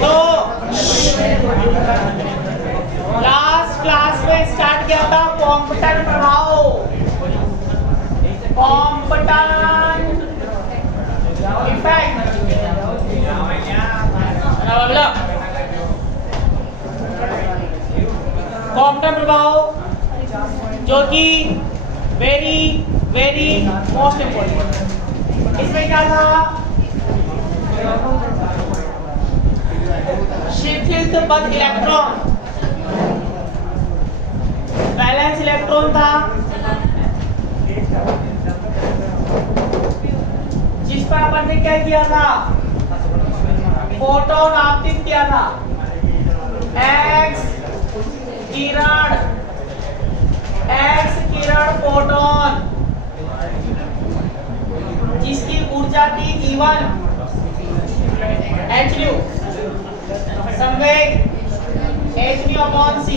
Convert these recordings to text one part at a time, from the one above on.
तो last class में start किया था कॉम्पटन प्रभाव, कॉम्पटन इफेक्ट। कॉम्पटन प्रभाव जो कि वेरी वेरी मोस्ट इम्पोर्टेंट। इसमें क्या था, शिथिल बद्ध इलेक्ट्रॉन, बैलेंस इलेक्ट्रॉन था जिस पर अपन ने क्या किया था, फोटोन आपतित किया था। एक्स किरण फोटोन जिसकी ऊर्जा थी E1 hν, संवेग hν/c।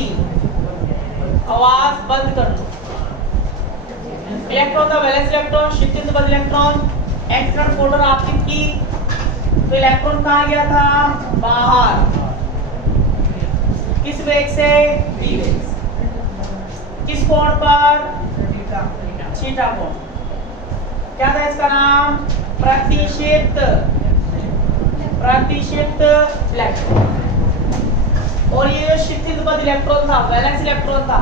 आवाज बंद कर दो। इलेक्ट्रॉन का वैलेंस इलेक्ट्रॉन, शिथिल बद्ध इलेक्ट्रॉन, एक्स किरण फोटोन आपतित की, तो इलेक्ट्रॉन कहाँ गया था, बाहर। किस वेग से, v वेग से। किस कोण पर, थीटा कोण। क्या था इसका नाम, प्रतिशित इलेक्ट्रॉन। और ये जो शिथिल बद्ध इलेक्ट्रॉन था, वैलेंस इलेक्ट्रॉन था,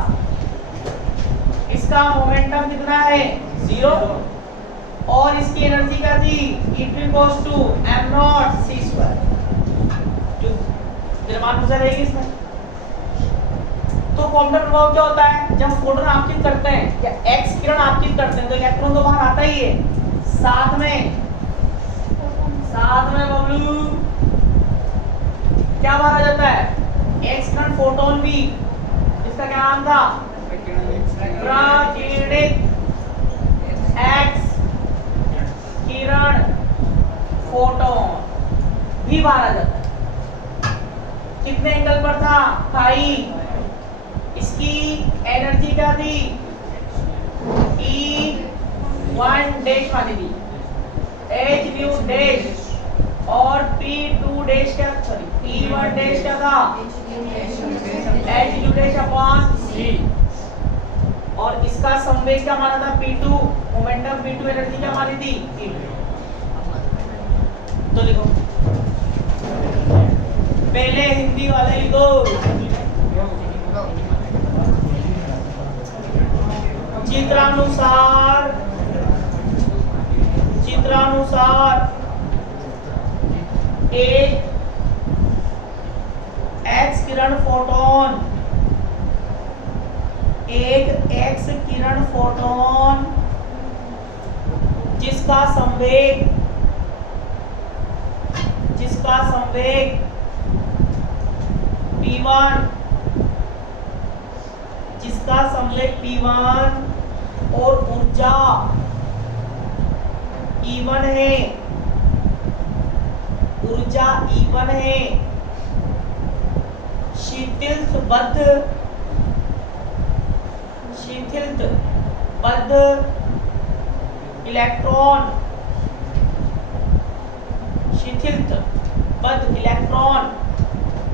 इसका मोमेंटम कितना है, 0, और इसकी एनर्जी क्या थी, E2 m0c²। द्रव्यमान ऊर्जा रहेगी इसमें। तो कॉम्पटन प्रभाव क्या होता है, जब फोटोन आपतित करते हैं या एक्स किरण आपतित करते हैं तो इलेक्ट्रॉन तो बाहर आता ही है, साथ में बबलू क्या बाहर आ जाता है, एक्स किरण फोटोन भी, इसका क्या नाम था, प्रकीर्णित एक्स किरण फोटोन भी बाहर आ जाता है। कितने एंगल पर था, फाई। इसकी एनर्जी क्या थी, E1 डैश वाली थी, hν डैश, और P2 डैश क्या, सॉरी P1 डैश क्या था, hν डैश/c। और इसका संवेग क्या माना था, P2, मोमेंटम P2, एनर्जी क्या मानी थी, E2। तो देखो पहले हिंदी वाले लिखो, चित्रानुसार एक एक्स किरण फोटोन, एक एक्स किरण फोटोन जिसका संवेग P1 और ऊर्जा E1 है, शिथिल बद्ध इलेक्ट्रॉन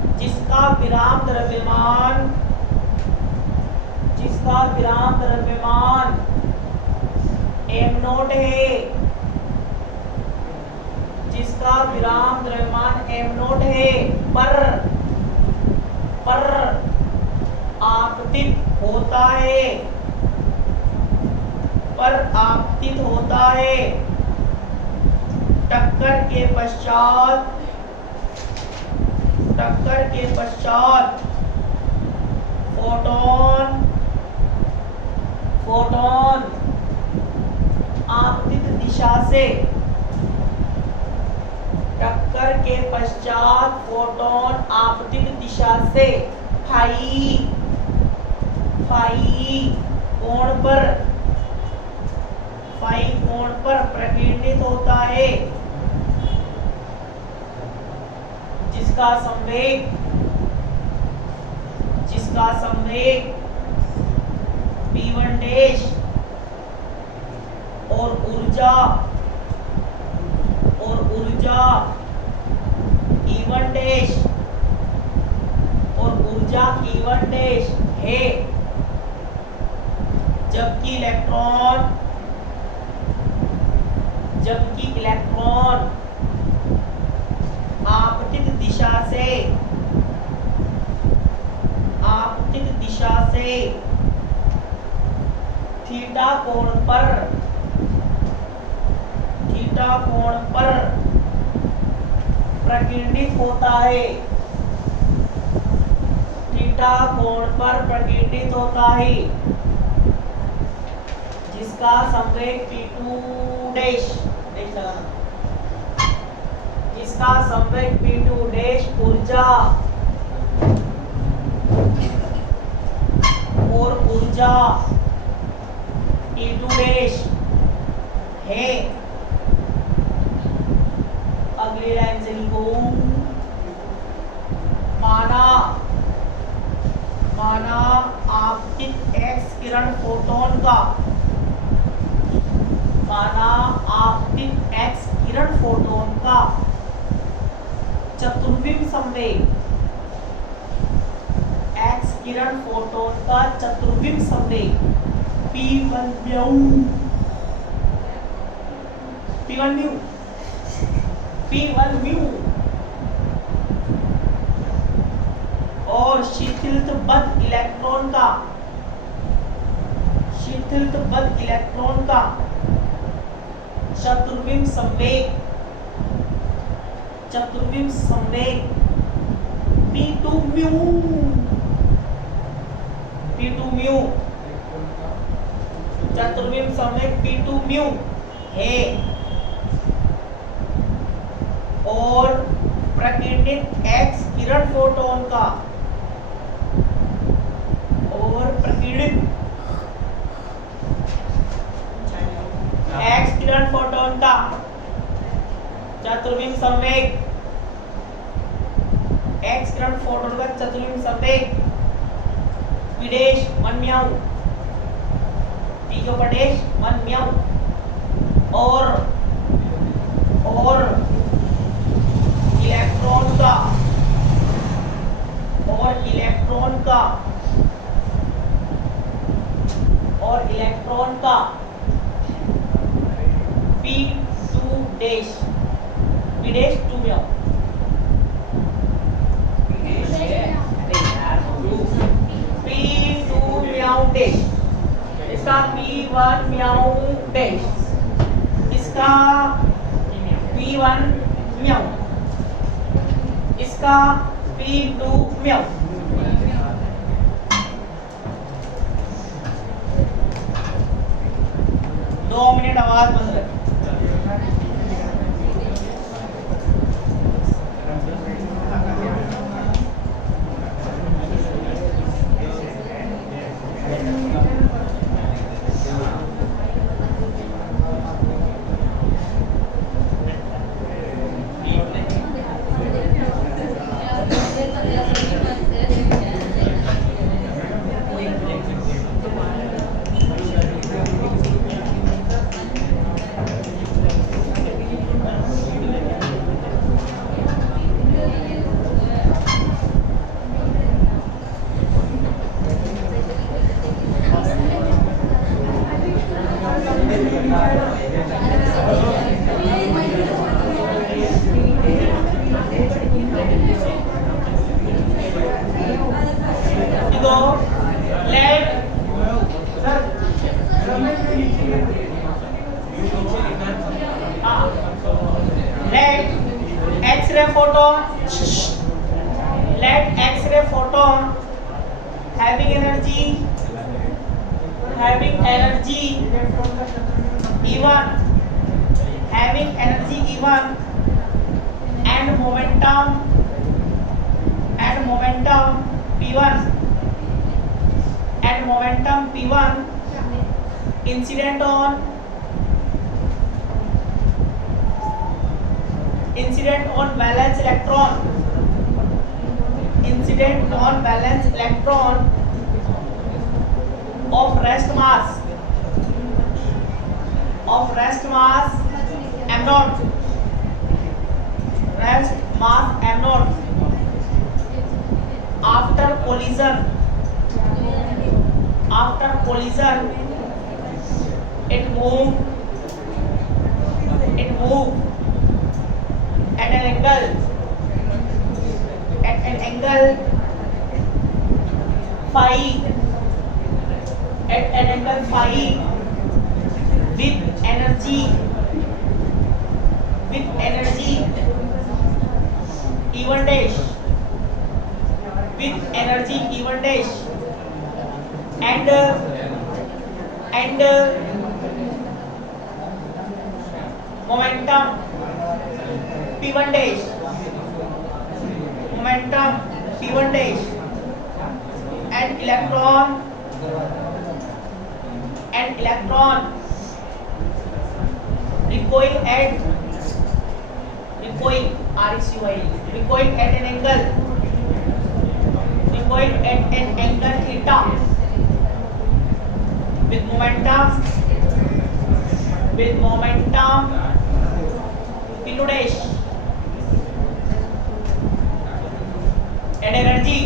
जिसका विराम द्रव्यमान m0 है, जिसका विराम द्रव्यमान m0 है, पर आपतित होता है, टक्कर के पश्चात फोटोन आपतित दिशा से, टक्कर के पश्चात फोटोन आपतित दिशा से फाई कोण पर प्रकीर्णित होता है, जिसका संवेग P1 डैश और ऊर्जा E1 डैश और ऊर्जा E1 डैश है, जबकि इलेक्ट्रॉन आपतित दिशा से थीटा कोण पर प्रकीर्णित होता है, थीटा कोण पर प्रकीर्णित होता है, जिसका संवेग P2 डैश, जिसका संवेग P2 डैश ऊर्जा E2 डैश है। अगली लाइन से लिखो, माना आपतित एक्स किरण फोटोन का, माना आपतित एक्स किरण फोटोन का चतुर्विम संवेग, एक्स किरण फोटोन का चतुर्विम संवेग P1 म्यू और शिथिलबद्ध इलेक्ट्रॉन का चतुर्विम संवेग P2 म्यू चतुर्विम संवेग P2 म्यू है, और प्रकीर्णित एक्स किरण फोटोन का, एक्स किरण फोटोन का चतुर्विम संवेग, एक्स किरण फोटोन का चतुर्विम संवेग P डैश 1 म्याऊ, P के ऊपर डैश 1 म्याऊ, और इलेक्ट्रॉन का P2 डैश, P डैश 2 म्याऊ, P2 म्याऊ डैश, इसका P1 म्याऊ डैश, इसका P1 म्याऊ, इसका P2 म्याऊ। दो मिनट आवाज बंद रखें। Let X-ray photon having energy E1 and momentum P1 incident on valence electron of rest mass m naught, rest mass m0 after collision it move at an angle phi with energy E1 dash and momentum P1 dash and electron recoil at an angle theta with momentum P2 dash and energy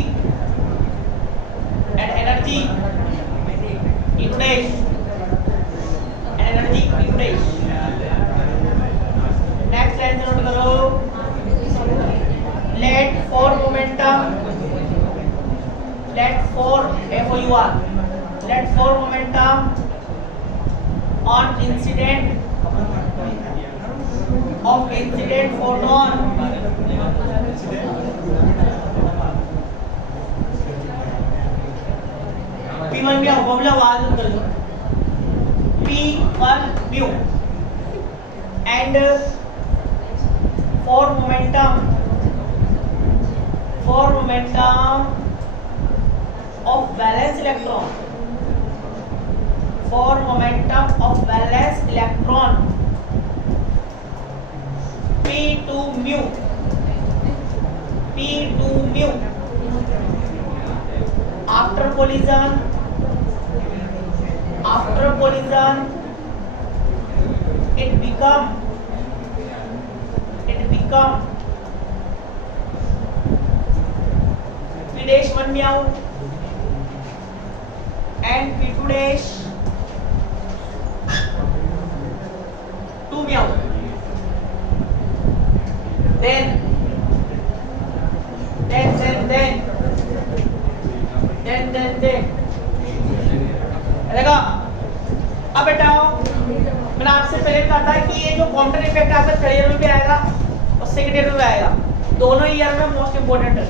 E2 dash next line से note करो let for momentum on incident photon P1 भी बबला आवाज कर लो P1 mu and for momentum of valence electron P2 mu after collision it become P dash 1 meow and P2 dash 2 meow then देखो अब बेटा मैंने आपसे पहले कहा था कि ये जो कॉम्पटेंट इफेक्ट आपका थर्ड ईयर में भी आएगा और सेकंड ईयर में भी आएगा, दोनों ईयर में मोस्ट इंपोर्टेंट है।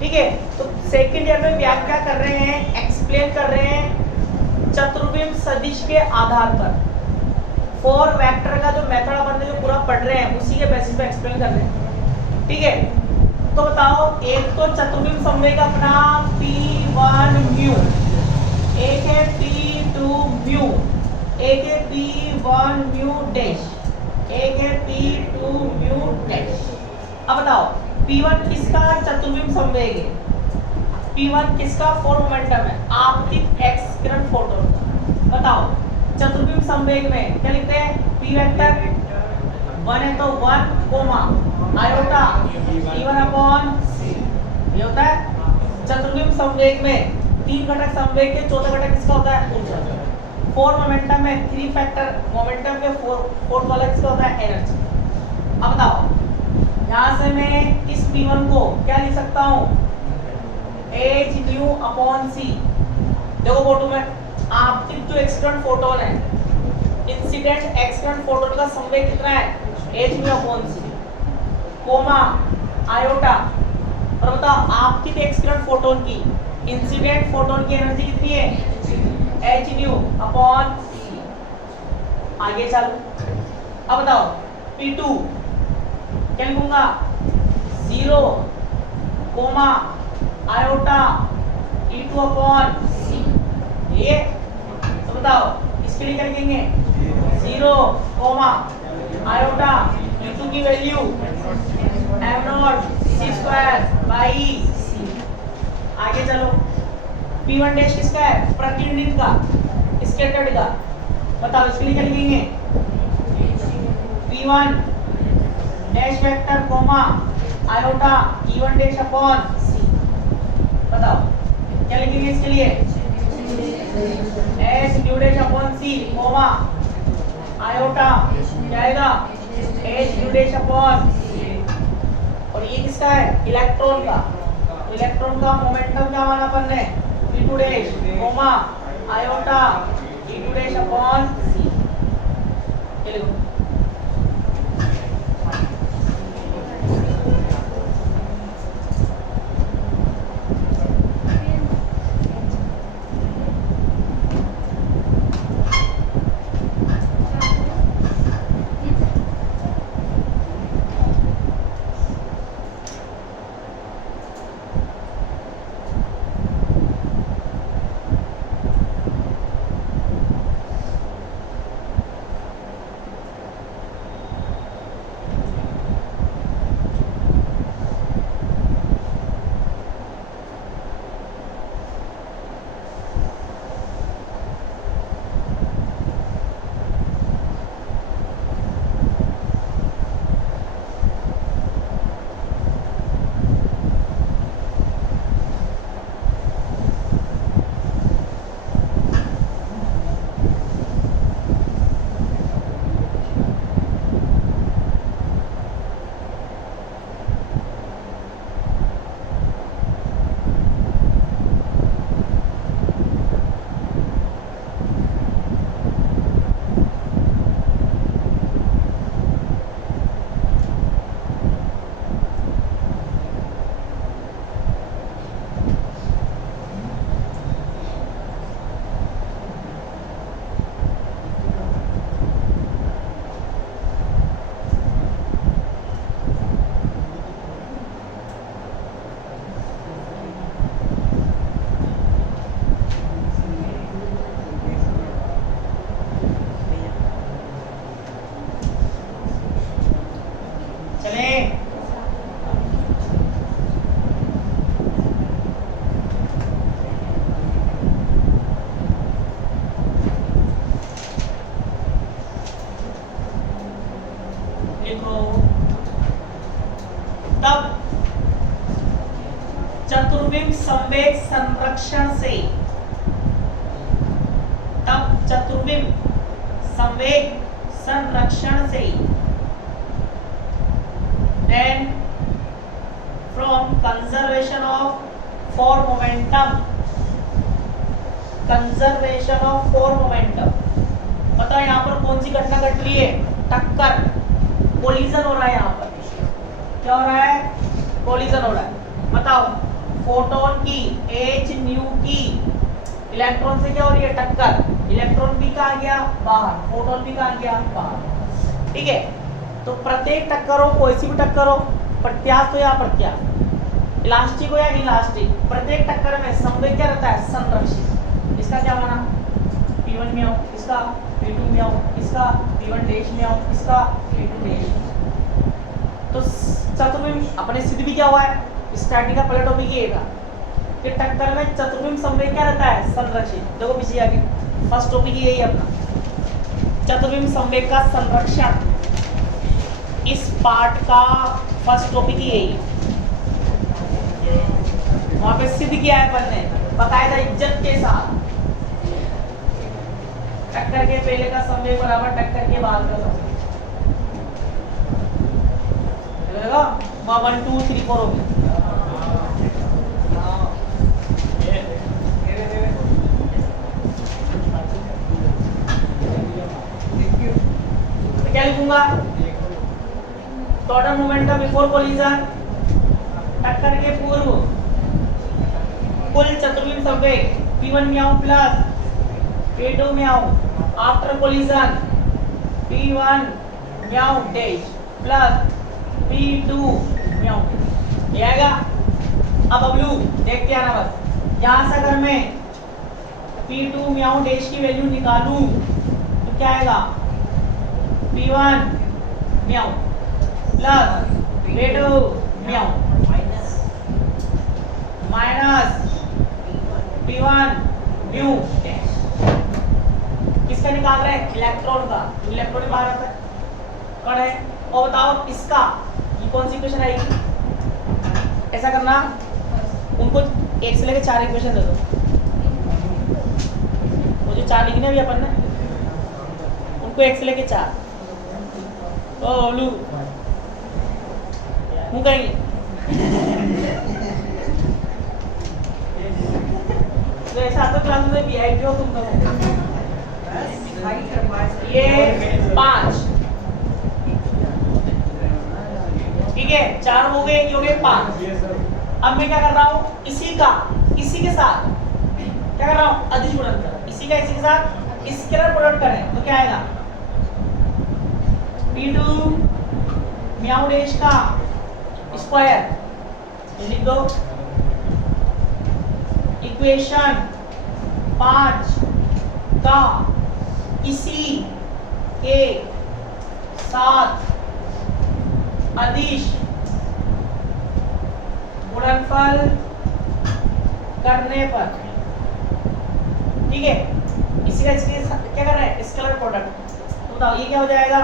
ठीक है, तो सेकंड ईयर में व्याख्या कर रहे हैं, एक्सप्लेन कर रहे हैं चतुर्विम सदिश के आधार पर। फोर वेक्टर का जो मेथड अपन जो पूरा पढ़ रहे हैं उसी के बेसिस पे एक्सप्लेन कर रहे हैं। ठीक है, तो बताओ एक तो चतुर्विम संवेग अपना P1 म्यू, एक है P2 म्यू, एक है P1 म्यू डैश, एक है P2 म्यू डैश। अब बताओ P1 किसका चतुर्विम संवेग है, P1 किसका फोर मोमेंटम है, आपतित एक्स किरण फोटोन का। बताओ चतुर्विम संवेग में क्या लिखते हैं, P वेक्टर 1 है तो 1 कोमा आयोटा E1 अपॉन ये होता है। चतुर्विम संवेग में तीन घटक संवेग के, चौथा घटक किसका होता है, ऊर्जा। फोर मोमेंटम में थ्री फैक्टर मोमेंटम के फोर्थ वाला किसका होता है, एनर्जी। अब बताओ यहाँ से मैं इस P1 को क्या लिख सकता हूँ, H nu अपॉन C। देखो फोटो में आपतित जो एक्सटर्नल फोटोन है, इंसिडेंट एक्सटर्नल फोटोन का संवेग कितना है, H nu upon C, comma iota. और बताओ आपतित एक्सटर्नल फोटोन की, इंसिडेंट फोटोन की एनर्जी कितनी है, H nu अपॉन C। आगे चलो, अब बताओ P2 क्या लिखूंगा, 0 comma iota E2 upon C। ये तो बताओ इसके लिए क्या लिखेंगे, 0 कोमा आयोटा E2 की value m0 c square by c। आगे चलो P1 डैश किसका है, प्रतिबिंब का, स्कैटर्ड का। बताओ इसके लिए क्या लिखेंगे, P1 dash vector comma iota E1 dash upon C। बताओ क्या लिखेंगे इसके लिए? H nu dash upon C comma iota क्या आएगा? H nu dash upon C। और ये किसका है? इलेक्ट्रॉन का। तो इलेक्ट्रॉन का मोमेंटम क्या माना अपन ने? E2 dash comma iota E2 dash upon C। ये लिखो। चतुर्विम संवेग संरक्षण से, तब चतुर्विम संवेग संरक्षण से, then from conservation of four momentum, conservation of four momentum। पता है यहाँ पर कौन सी घटना घट रही है? टक्कर, कोलिजन हो रहा है। यहाँ पर क्या हो रहा है? कोलिजन हो रहा है। बताओ फोटोन की H न्यू की इलेक्ट्रॉन से क्या हो रही है? टक्कर। इलेक्ट्रॉन भी कहाँ गया? बाहर। फोटोन भी कहाँ गया? बाहर। ठीक है, तो प्रत्येक टक्कर हो, कोई सी भी टक्कर हो, प्रत्यास्थ हो या प्रत्यास्थ, इलास्टिक हो या इलास्टिक, प्रत्येक टक्कर में संवेग क्या रहता है? संरक्षित। इसका क्या माना? P1 में आओ, इसका P2 में आओ, इसका P1 डैश में आओ, इसका P2 डैश। तो चतुर्विम अपने सिद्ध भी क्या हुआ है? स्टार्टिंग का पहला टॉपिक ये था कि टक्कर में चतुर्विम संवेग क्या रहता है? संरक्षित। देखो पीछे आगे फर्स्ट टॉपिक यही है अपना, चतुर्विम संवेग का संरक्षण। इस पार्ट का फर्स्ट टॉपिक यही है। वहां पे सिद्ध किया है अपन ने, बताया था इज्जत के साथ। टक्कर के पहले का संवेग बराबर टक्कर के बाद का संवेग। 1 2 3 4 हो गया। क्या लिखूंगा? टोटल मोमेंटम बिफोर कोलिजन, टक्कर के पूर्व कुल चतुर्विम संवेग P1 में आओ प्लस P2 में आओ, आफ्टर कोलिजन P1 में आओ डैश प्लस P2 में आओ। ये आएगा। अब अबलू देखते आना बस। यहाँ से अगर मैं P2 में आओ डैश की वैल्यू निकालूं तो क्या आएगा? P1 में आओ प्लस P2 में आओ माइनस P1 न्यू डैश। किसका निकाल रहे हैं? इलेक्ट्रॉन का। इलेक्ट्रॉन बाहर आता है कौन है? और बताओ इसका ये कौन सी इक्वेशन आएगी? ऐसा करना, उनको 1 से लेकर 4 इक्वेशन दे दो। वो जो 4 लिखने भी अपन ने, उनको 1 से लेकर 4। ओ ब्लू हूँ कहीं तो ऐसा तो क्लास में वीआईपी हो तुम लोग। ये 5, ठीक है, 4 हो गए, ये हो गए 5। अब मैं क्या कर रहा हूँ, इसी के साथ क्या कर रहा हूँ, अदिश गुणन कर, इसी के साथ स्केलर प्रोडक्ट करें तो क्या आएगा, P2 म्याऊ डैश का स्क्वायर लिख दो। इक्वेशन 5 का इसी के साथ अदिश गुणनफल करने पर, ठीक है, इसी का क्या कर रहा है, स्केलर प्रोडक्ट। तो बताओ ये क्या हो जाएगा,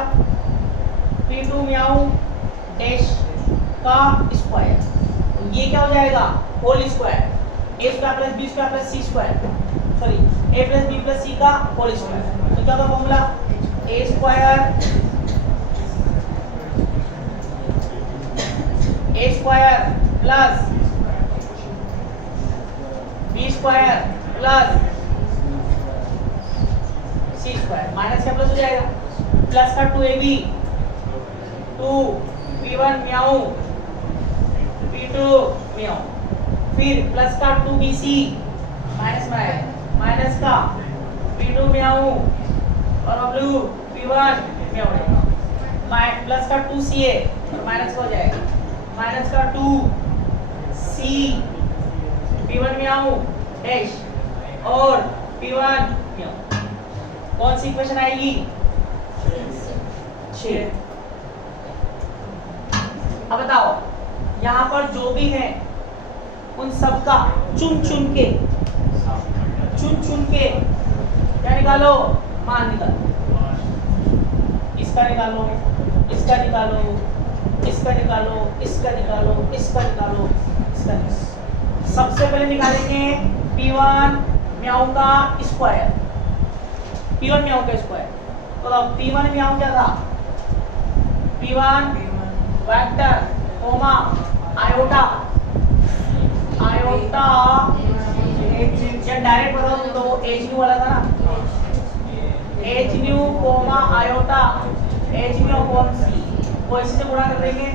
P2 म्याऊ डैश का स्क्वायर, ये क्या हो जाएगा, whole square, a square plus b square plus c square, sorry a plus b plus c का होल स्क्वायर। तो क्या होगा formula, a square plus b square plus c square minus क्या प्लस हो जाएगा, प्लस का 2ab 2p1 म्याऊ p2 म्याऊ, फिर प्लस का 2bc माइनस का p2 म्याऊ और ब्लू p1 म्याऊ, प्लस का 2ca और माइनस का हो जाएगा माइनस का 2c p1 म्याऊ डैश और p1 म्याऊ। कौन सी इक्वेशन आएगी, 6। अब बताओ यहाँ पर जो भी है उन सबका चुन चुन के क्या निकालो, मान निकालो। इसका निकालो, इसका निकालो, इसका निकालो, इसका निकालो, इसका निकालो, इसका निकालो। सबसे पहले निकालेंगे P1 म्याऊ का स्क्वायर, P1 म्याऊ का स्क्वायर। तो P1 म्याऊ क्या था, P1 वेक्टर कोमा आयोटा या डायरेक्ट बताओ तो एच न्यू वाला था ना, H nu comma iota H nu upon C, वो इसी से गुणा कर देंगे,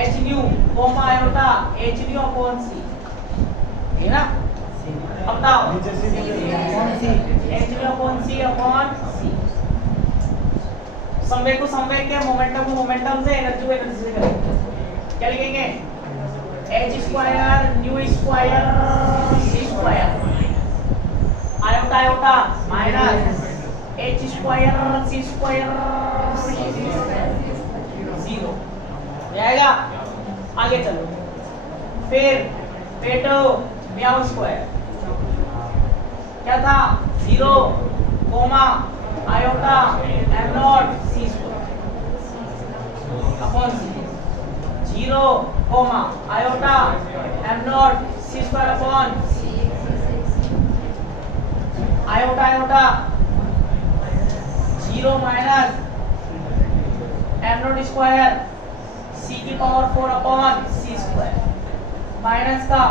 H nu comma iota H nu upon C, है ना। अब बताओ H nu upon C C, समवेग को समवेग के, मोमेंटम को मोमेंटम से, एनर्जी को एनर्जी से करेंगे। क्या लिखेंगे, H square nu square C square, iota iota minus H square C square 0 आएगा। आगे चलो, फिर पेटो म्याऊ स्क्वायर क्या था, 0 comma iota M nought C square upon C, 0 comma iota M nought C square upon iota iota 0 minus M nought square C की power 4 upon C square minus का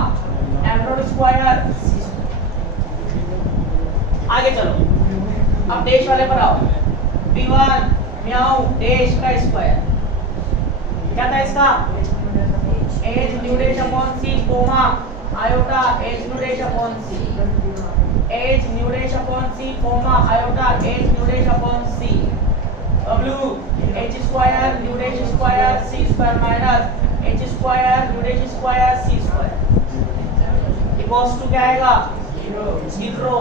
M nought square C square. आगे चलो, अब dash वाले पर आओ, P1 म्याऊ dash का स्क्वायर क्या था इसका, H nu dash upon C comma iota H nu dash upon C, H nu dash upon C comma iota H nu dash upon C, blue H square nu dash square C square minus H square nu dash square C square equals to क्या आएगा, 0।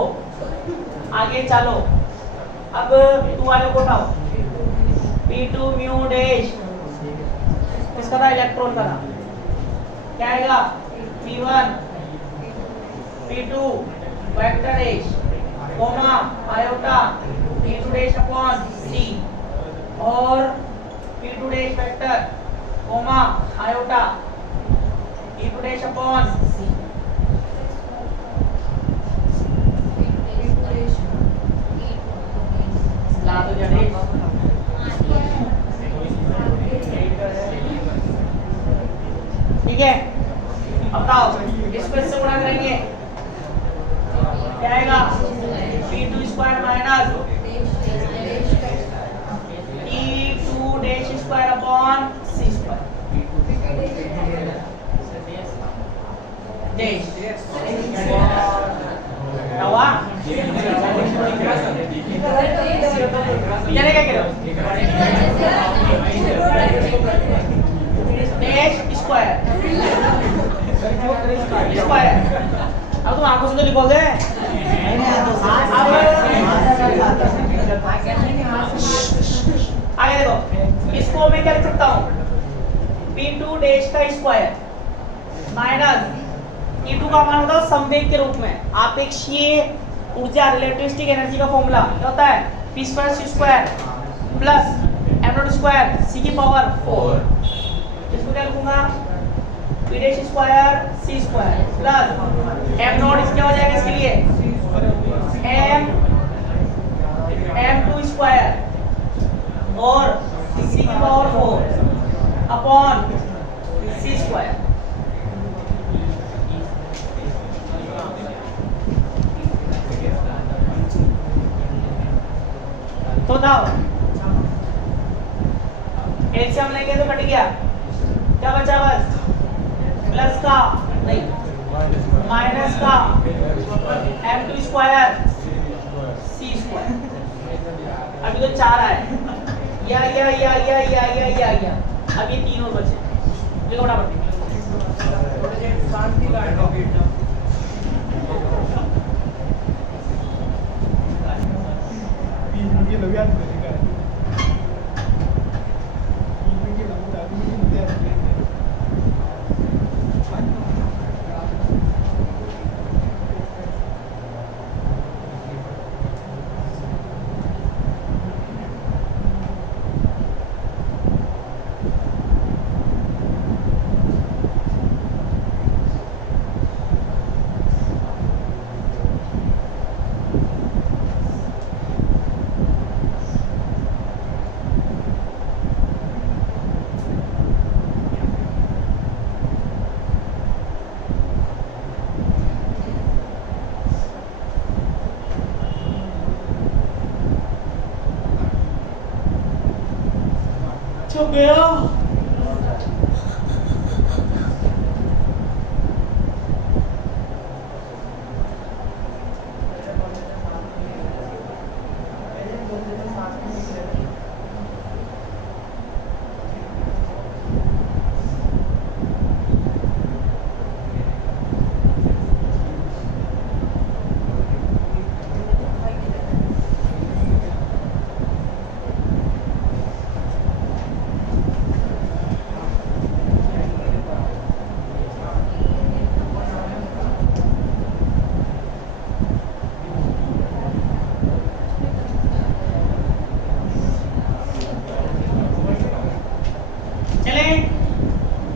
आगे चलो, अब 2 वाले को उठाओ, P2 mu dash इसका था इलेक्ट्रॉन का था, क्या आएगा, P1 P2 vector dash comma iota P2 dash upon C और P2 dash vector comma iota E2 dash upon ला दो जल्दी ठीक है। अब बताओ इसको इससे गुणा करेंगे क्या आएगा P2 square minus E2 dash square upon C square dash क्या हुआ क्या करो डैश स्क्वायर स्क्वायर अब तुम आंखों से तो लिखोगे आगे देखो इसको मैं क्या लिख सकता हूँ P2 डैश का स्क्वायर माइनस E2 का मान होता है संवेग के रूप में आपेक्षीय ऊर्जा रिलेटिविस्टिक एनर्जी का फॉर्मूला क्या होता है P square C square plus m not square C की पावर 4 इसको क्या लिखूंगा P dash square C square plus m not इसके हो जाएगा इसके लिए m2 स्क्वायर और C की पावर 4 अपॉन C स्क्वायर तो बताओ एलसीएम लेंगे तो कट गया क्या बचा बस प्लस का नहीं माइनस का m2 स्क्वायर C स्क्वायर अभी तो 4 आए या अब ये 3 और बचे देखो फटाफट चुप गया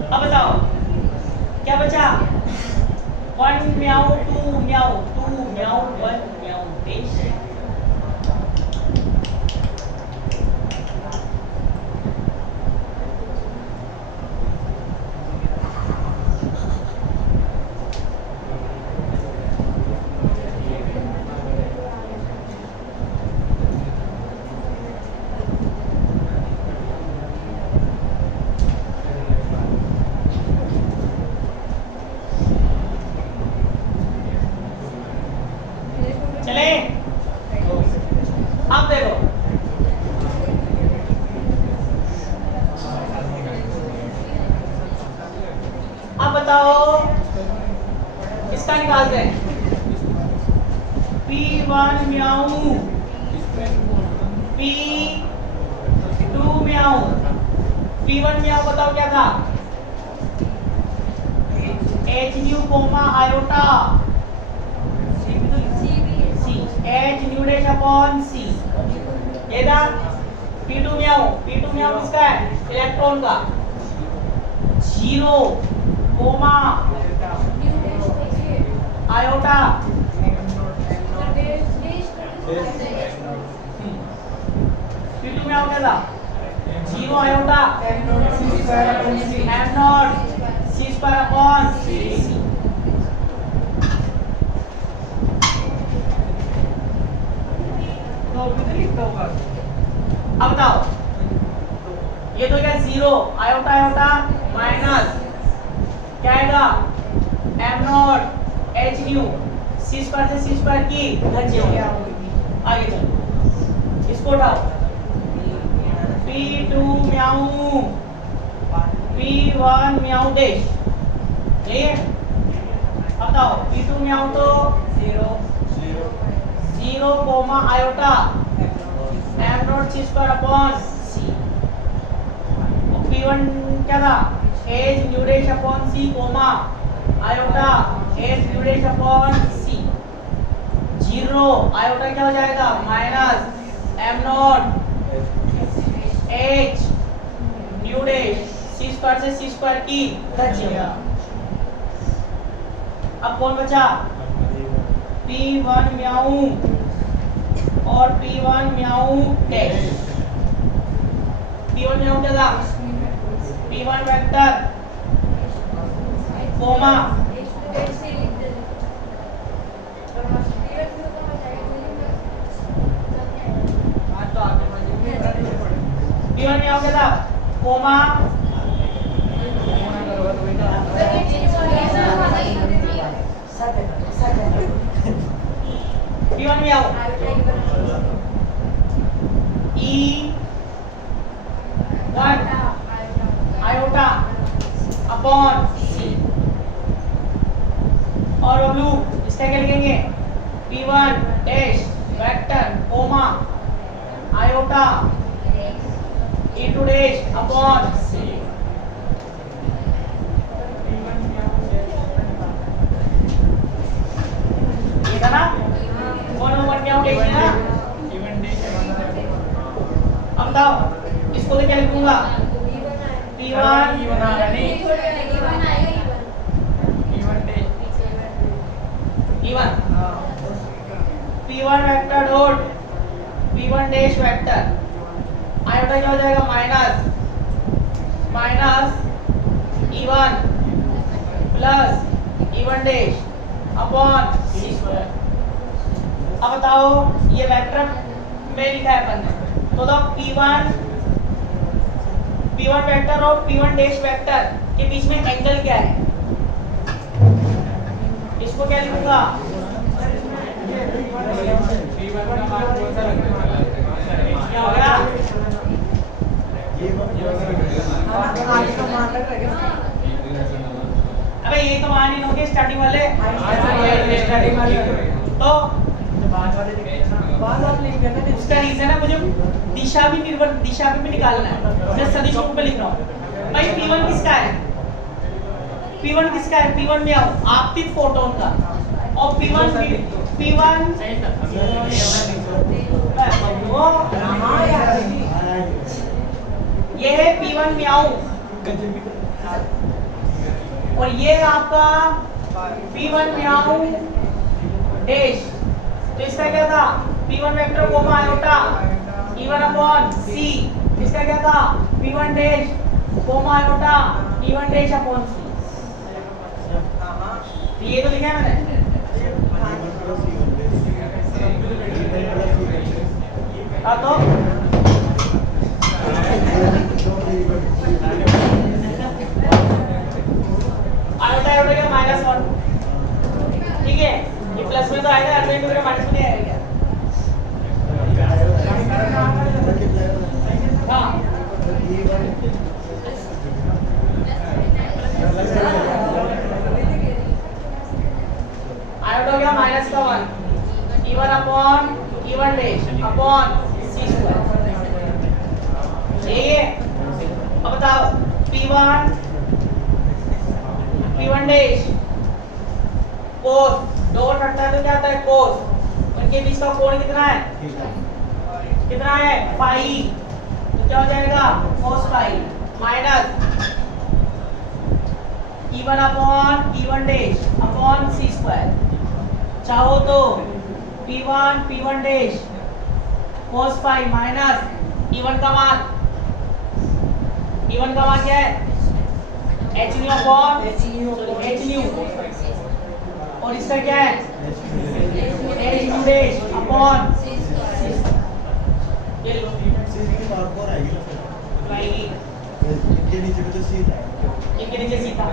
अब बताओ क्या बचा 1 म्याऊ 2 म्याऊ 2 म्याऊ 1 म्याऊ डैश चले अब देखो अब बताओ इसका निकालते हैं P1 म्याऊ P2 म्याऊ P1 म्याऊ बताओ क्या था H nu comma iota H nu dash upon C ये था P2 म्याऊ किसका है? इलेक्ट्रॉन का। 0 कोमा आयोटा P2 म्याऊ क्या था? 0 iota m not c square upon c। अब बताओ ये तो क्या 0 आयोटा आयोटा माइनस क्या आएगा m naught h new c square से c स्क्वायर की घटाओ। आगे चलो इसको उठाओ P2 म्याऊ P1 म्याऊ डैश यही है। अब बताओ P2 म्याऊ तो 0 comma iota m not c square upon c। P1 क्या था? h nu dash upon c comma iota h nu dash upon c। 0 iota क्या हो जाएगा? Minus m naught h nu dash c square से c square की घटाओ। अब कौन बचा? P1 म्याऊ और P1 म्याऊ डैश। P1 म्याऊ क्या था? P1 वेक्टर कोमा P1 म्याऊ क्या था? कोमा P1 म्याऊ E1 आयोटा अपॉन c। और अब लूप इसका क्या लिखेंगे? P1 dash vector comma iota E2 dash upon c। ये था ना? कौन म्याऊ डैश है ना? अब बताओ इसको तो क्या लिखूंगा? P1 P1 vector dot P1 dash vector iota क्या हो जाएगा? Minus E1 plus E1 dash upon c square. अब बताओ ये वेक्टर में लिखा है अपन ने तो P1 वेक्टर और P1 डैश वेक्टर के बीच में एंगल क्या है? इसको क्या लिखूंगा? क्या हो गया? अबे ये तो मान ही लोगे स्टार्टिंग वाले तो उसका रीजन है मुझे दिशा भी निकालना है। मैं सदिश रूप में लिख रहा हूँ भाई। P1 किसका है? P1 किसका है? P1 में आओ आपतित फोटोन का और P1 ये है P1 म्याऊ और ये आपका P1 म्याऊ डैश। तो इसका क्या था? P1 vector comma iota E1 upon c। इसका क्या था? P1 dash comma iota E1 dash upon c। ये तो लिखा है मैंने। हाँ तो आयोटा आयोटा क्या? -1 ठीक है। ये प्लस में तो आएगा अल्टरनेटिव में माइनस में नहीं आएगा क्या? हाँ आयोटा क्या? -1 E1 upon E1 dash upon c square. यही है। अब बताओ P1 डैश कोस डॉट हटता है तो क्या आता है? कोस। उनके बीच का कोण कितना है? कितना है? फाई। तो क्या हो जाएगा cos phi minus E1 upon E1 dash upon c square, चाहो तो P1 dash cos phi minus E1 का मान क्या है h nu upon h new, और इसका क्या है h न्यू डैश अपॉन ये लो की पावर 4 आएगी ना आएगी, इनके नीचे भी तो सी था इनके नीचे सी था।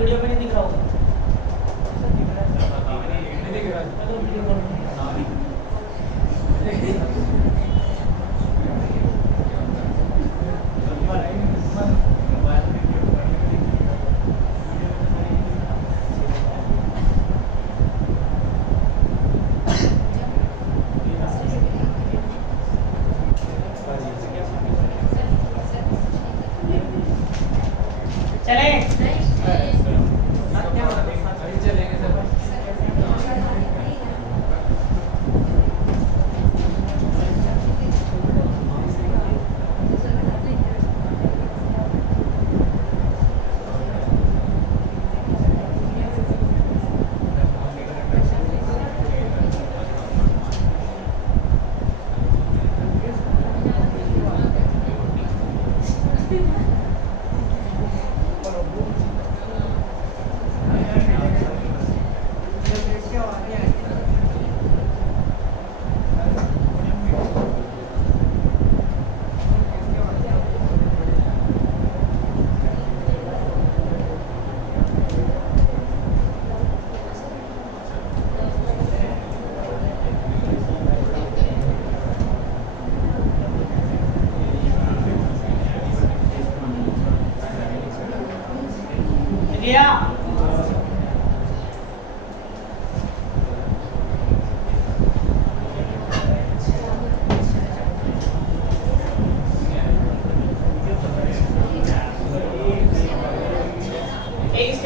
वीडियो में नहीं दिख रहा होगा।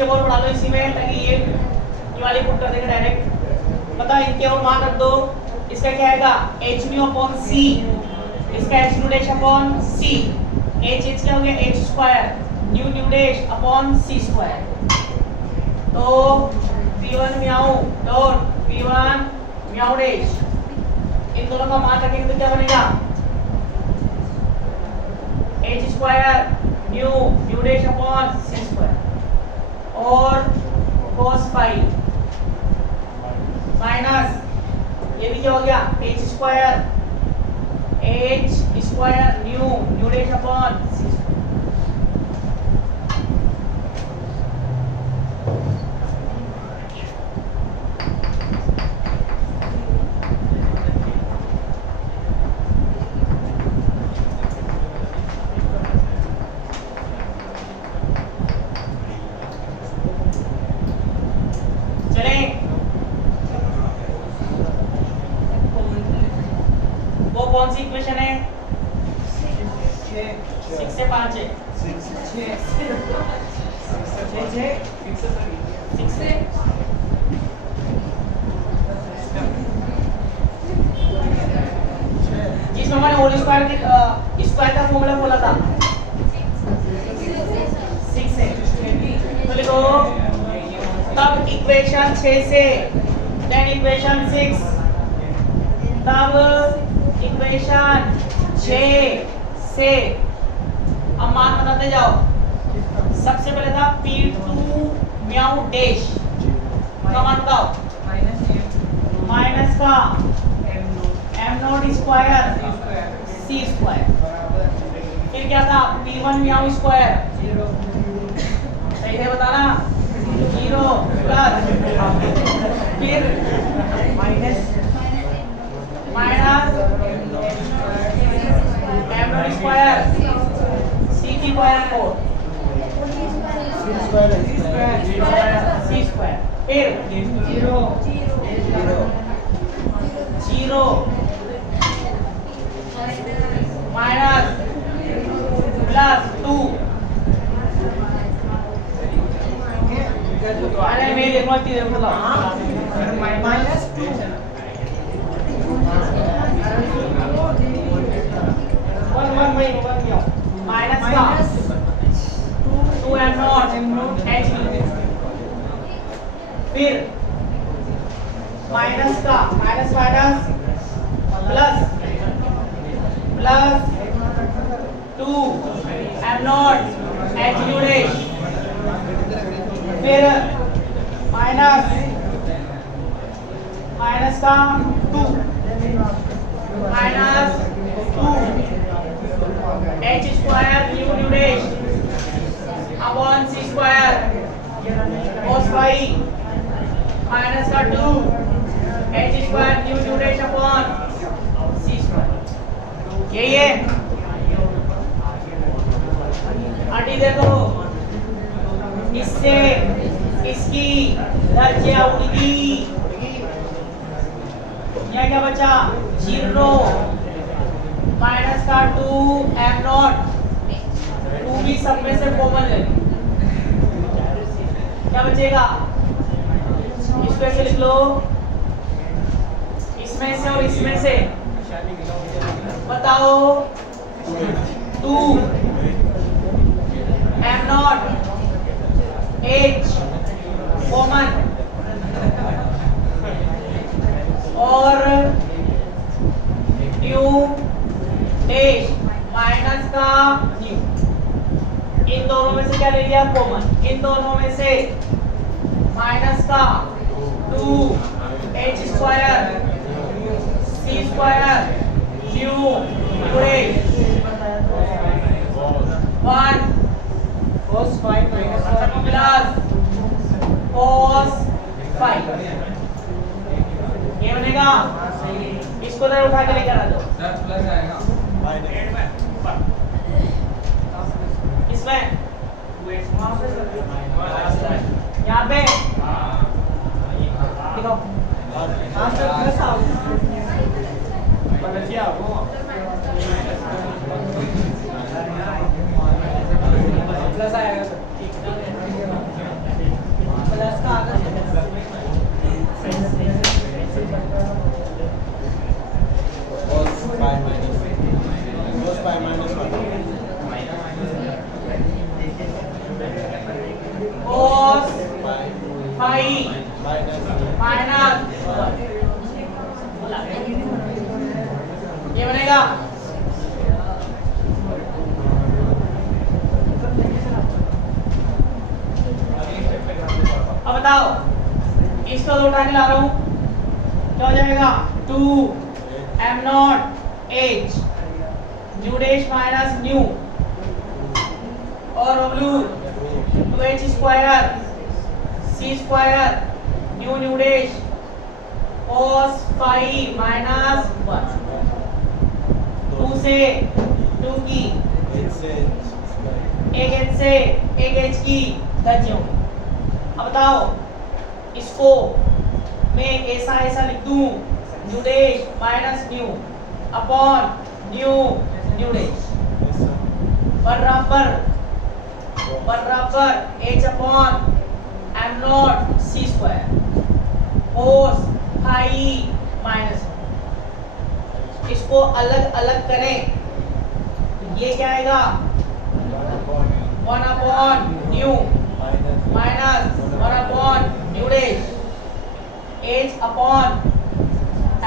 और बढ़ा लो इसी में ताकि ये वाली पुट कर देंगे डायरेक्ट। पता है इनके और मान रख दो। इसका क्या आएगा h न्यू अपॉन c, इसका h nu dash upon c, h क्या हो गया h square new new dash upon c square. तो p1 म्याऊ डॉट p1 म्याऊ डैश, इन दोनों का मान रखेंगे तो क्या बनेगा h square new new dash upon c square और cos फाई माइनस ये भी क्या हो गया h square new new dash upon c square. कौन सी इक्वेशन है 6 से 5 है 6 से जिसमें मैंने होल स्क्वायर का फॉर्मूला बोला था 6 से, तो लिखो तब इक्वेशन 6 से देन इक्वेशन 6 तब समेशन J से, अब मान बताते जाओ। सबसे पहले था P2 म्याऊ डैश का मान बताओ, माइनस का m not square c square, फिर क्या था P1 म्याऊ स्क्वायर, सही है बताना, 0 प्लस, फिर minus m not square c की स्क्वायर 4 c स्क्वायर, फिर 0 माइनस प्लस 2, अरे मैं देखो माइनस 2 माइनस का 2 m नॉट h, फिर माइनस का minus minus plus plus 2 m naught h u dash, फिर माइनस माइनस का 2 minus 2 h square u u dash upon c square cos phi, minus का 2 h square u u dash upon c square, यही है। आटी देखो, इससे इसकी दर्जे उड़गी, यह क्या बचा 0 माइनस का 2 m नॉट, 2 भी सब में से कॉमन है, क्या बचेगा, इसमें से लिख लो, इसमें से और इसमें से, बताओ 2 m नॉट h कॉमन और न्यू डैश माइनस का न्यू, इन दोनों में से क्या ले लिया कॉमन, इन दोनों में से माइनस का 2 h square c square nu dash 1 cos 5 plus cos 5, ये बनेगा, इसको इधर उठा के लेकर आ जाओ, प्लस आएगा इसमें यहाँ पे देखो प्लस आएगा सर, प्लस का आगे cos 5 माइनस ये बनेगा, अब बताओ इसको दो उठा के ला रहा हूं, क्या हो जाएगा 2 m naught h u dash minus new और w 2h square c square new new dash cos 5 minus 1, 2 से 2 की एक h से एक h की दर्जों। अब बताओ इसको मैं ऐसा ऐसा लिख दूं, new dash minus new upon new new dash बराबर h upon m not c square cos 5 minus, इसको अलग अलग करें, ये क्या आएगा 1 upon nu minus 1 upon new dash h upon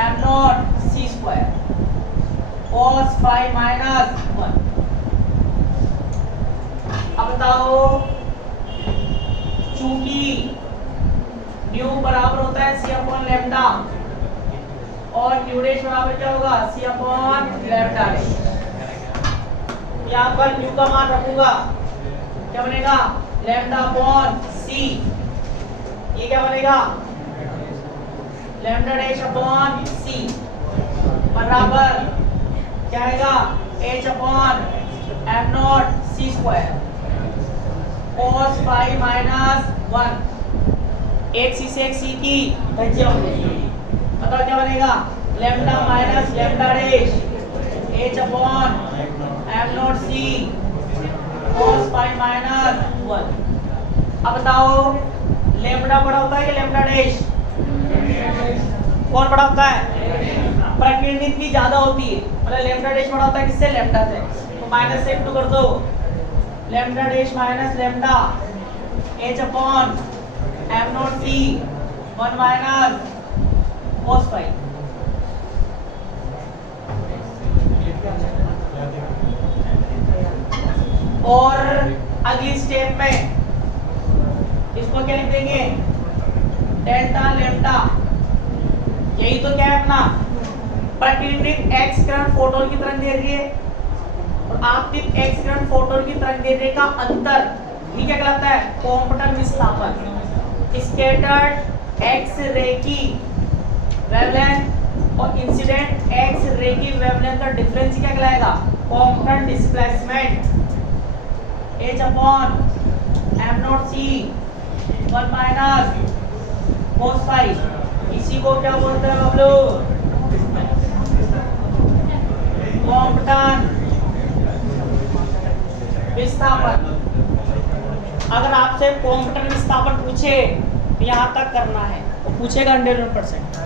m not c square, cos phi minus 1। अब बताओ चूंकि न्यू बराबर होता है c अपॉन लैम्डा और न्यू डैश बराबर क्या होगा c अपॉन लैम्डा डैश। यहाँ पर न्यू का मान रखूंगा, क्या बनेगा लैम्डा अपॉन c, ये क्या बनेगा लैम्डा डैश अपॉन c बराबर क्या आएगा h upon m not c square cos phi minus 1। एक सी से एक सी की धज्जियां हो गई, बताओ क्या बनेगा lambda minus lambda dash h upon m not c cos phi minus 1। अब बताओ लैम्डा बड़ा होता है कि लैम्डा डैश, कौन बड़ा होता है प्रतिनिधित्व भी ज्यादा होती है, मतलब लैम्डा डैश बड़ा होता है किससे लैम्डा से, तो माइनस से इनटू कर दो lambda dash minus lambda h upon m not c 1 minus cos phi। और अगली स्टेप में इसको क्या लिख देंगे डेल्टा लैम्डा, यही तो क्या है अपना प्रतिनिधित्व x किरण फोटोन की तरंग दैर्घ्य और आपतित x किरण फोटोन की तरंग दैर्घ्य का अंतर, ये क्या कहलाता है कॉम्पटन विस्थापन। स्कैटर्ड एक्स रे की वेवलेंथ और इंसिडेंट एक्स रे की वेवलेंथ का डिफरेंस क्या कहलाएगा Compton displacement h upon m not c 1 minus cos phi। इसी को क्या बोलते हैं हम लोग कॉम्पटन विस्थापन। अगर आपसे कॉम्पटन विस्थापन पूछे तो यहाँ तक करना है, तो पूछेगा 100%।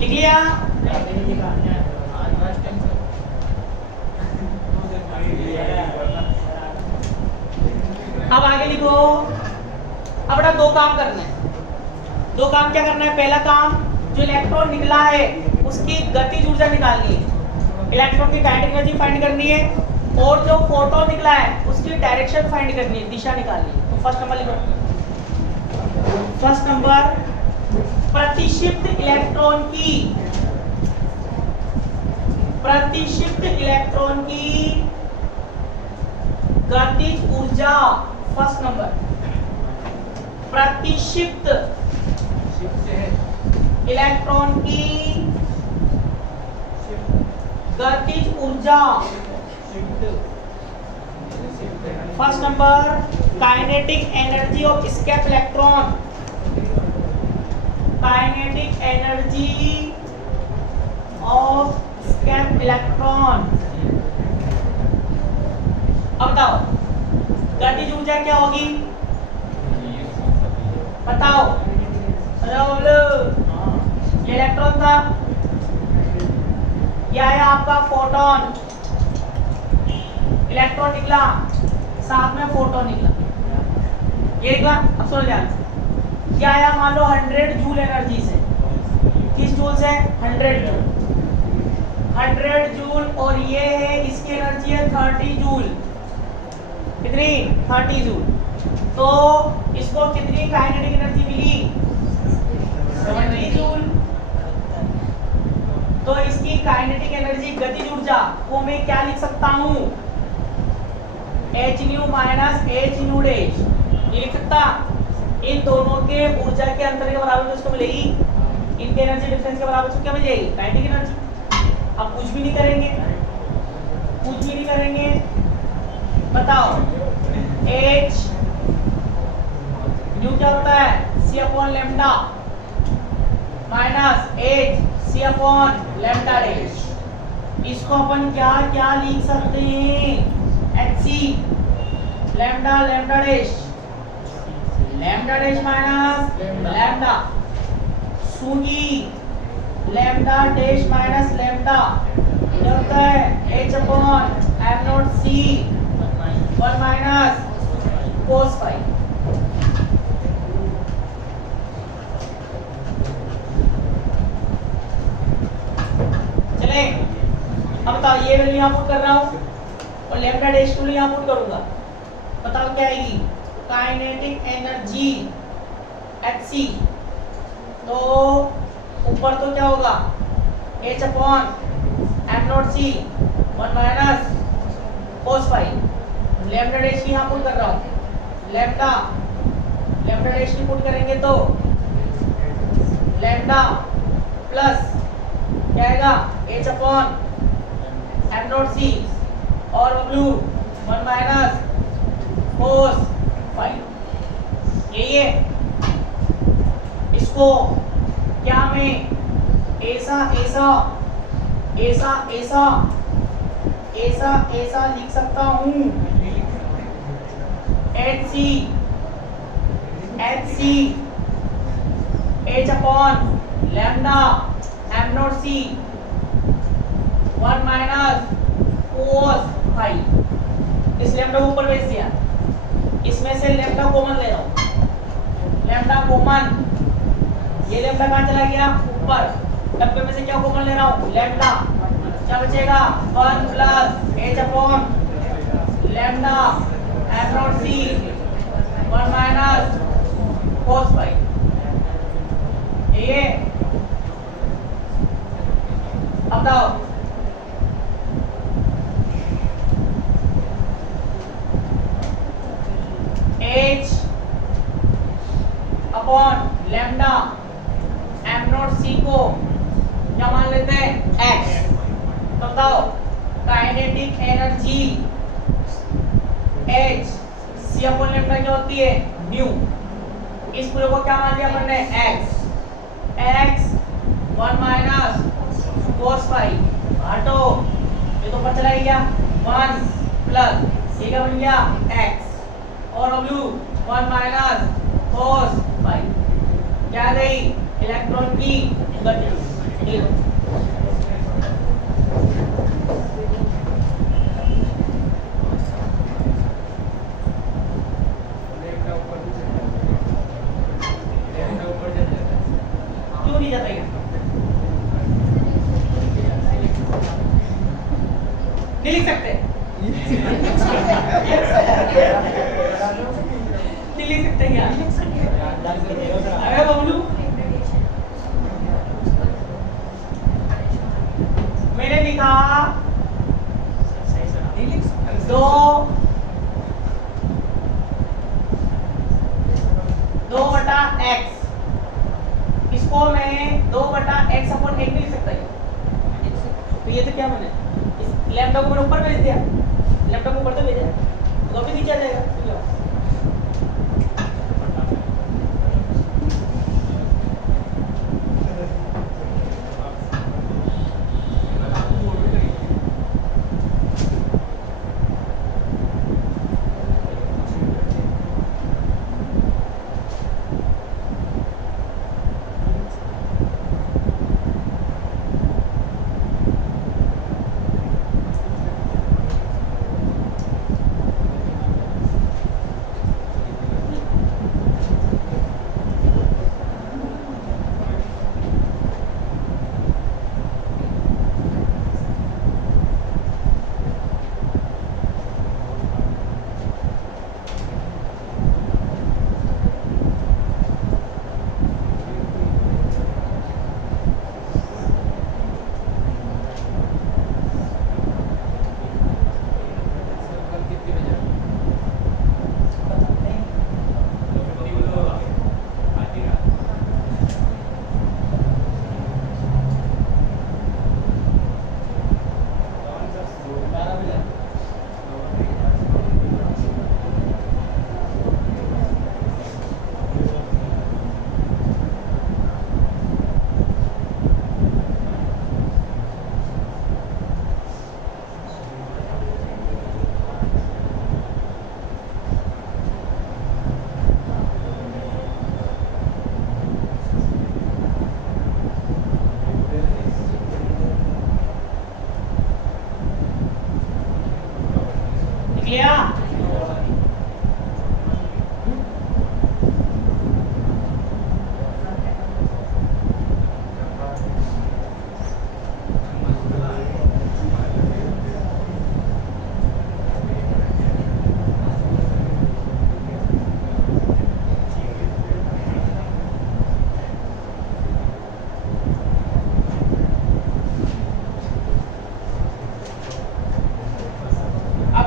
लिख लिया। अब आगे लिखो। अब बेटा दो काम करने हैं। दो काम क्या करना है? पहला काम, जो इलेक्ट्रॉन निकला है उसकी गतिज ऊर्जा निकालनी है, इलेक्ट्रॉन की काइनेटिक एनर्जी फाइंड करनी है, और जो फोटोन निकला है उसकी डायरेक्शन फाइंड करनी है, दिशा निकालनी है। तो फर्स्ट नंबर लिखो। फर्स्ट नंबर, प्रतिशिप्त इलेक्ट्रॉन की गतिज ऊर्जा। फर्स्ट नंबर, प्रतिशिप्त इलेक्ट्रॉन की गतिज ऊर्जा। First number, kinetic energy of escape electron. Kinetic energy of escape electron. अब बताओ गतिज ऊर्जा क्या होगी, बताओ। ये इलेक्ट्रॉन था, यह है आपका फोटोन। इलेक्ट्रॉन निकला, साथ में फोटोन निकला, ये निकला। अब सुनो ध्यान से, क्या आया मान लो 100 जूल एनर्जी से। किस जूल से? 100 जूल। 100 जूल, और ये है इसकी एनर्जी है 30 जूल। कितनी? 30 जूल। तो इसको कितनी काइनेटिक एनर्जी मिली? 70 जूल। तो इसकी काइनेटिक एनर्जी, गतिज ऊर्जा को मैं क्या लिख सकता हूं? h new minus h nu dash. ये लिख सकता। इन दोनों के ऊर्जा के अंतर के बराबर इसको मिलेगी, इनके एनर्जी डिफरेंस के बराबर इसको क्या मिल जाएगी? Kinetic energy. अब कुछ भी नहीं करेंगे, बताओ। h न्यू क्या होता है? c upon lambda minus h c upon lambda dash. इसको अपन क्या क्या लिख सकते हैं? hc lambda dash minus lambda, सूगी लैम्डा डैश माइनस लैम्डा, क्या होता है? h upon m not c 1 minus cos phi। चले, अब बताओ ये वैल्यू यहाँ पुट कर रहा हूँ और लैम्डा डैश को यहाँ पुट करूंगा। बताओ क्या आएगी? काइनेटिक एनर्जी hc, तो ऊपर तो क्या होगा? h upon m not c 1 minus cos phi। Lambda dash की यहाँ पुट कर रहा हूँ। लैम्डा डैश की पुट करेंगे तो लैम्डा प्लस क्या आएगा? h upon m not c और w 1 माइनस cos phi। यही है। इसको क्या मैं ऐसा लिख सकता हूँ? hc h upon lambda m not c 1 minus cos phi। इस लैम्डा को ऊपर भेज दिया, इसमें से लैम्डा कॉमन ले रहा हूं। लैम्डा कॉमन, ये लैम्डा कहाँ चला गया? ऊपर। डब्बे में से क्या कॉमन ले रहा हूं? लैम्डा। क्या बचेगा? 1 plus h upon lambda m not c 1 minus cos phi। ये अब बताओ h upon lambda m not c को क्या मान लेते हैं? x। तो बताओ kinetic energy h c upon lambda क्या होती है? न्यू। इस पूरे को क्या मान लिया अपन ने? x 1 minus cos phi। हटो, ये तो ऊपर चला गया। 1 प्लस ये क्या बन गया? x और w 1 माइनस cos phi। क्या गई? इलेक्ट्रॉन की गति। क्यों नहीं जाता है? नहीं लिख सकते? नहीं लिख सकते क्या? 2/x, इसको मैं 2/x अपॉन 1 नहीं लिख सकता ये। तो ये तो क्या मैंने इस लैम्डा को मैंने ऊपर भेज दिया, लैम्डा को ऊपर तो भेजा तो अभी नीचे आ जाएगा।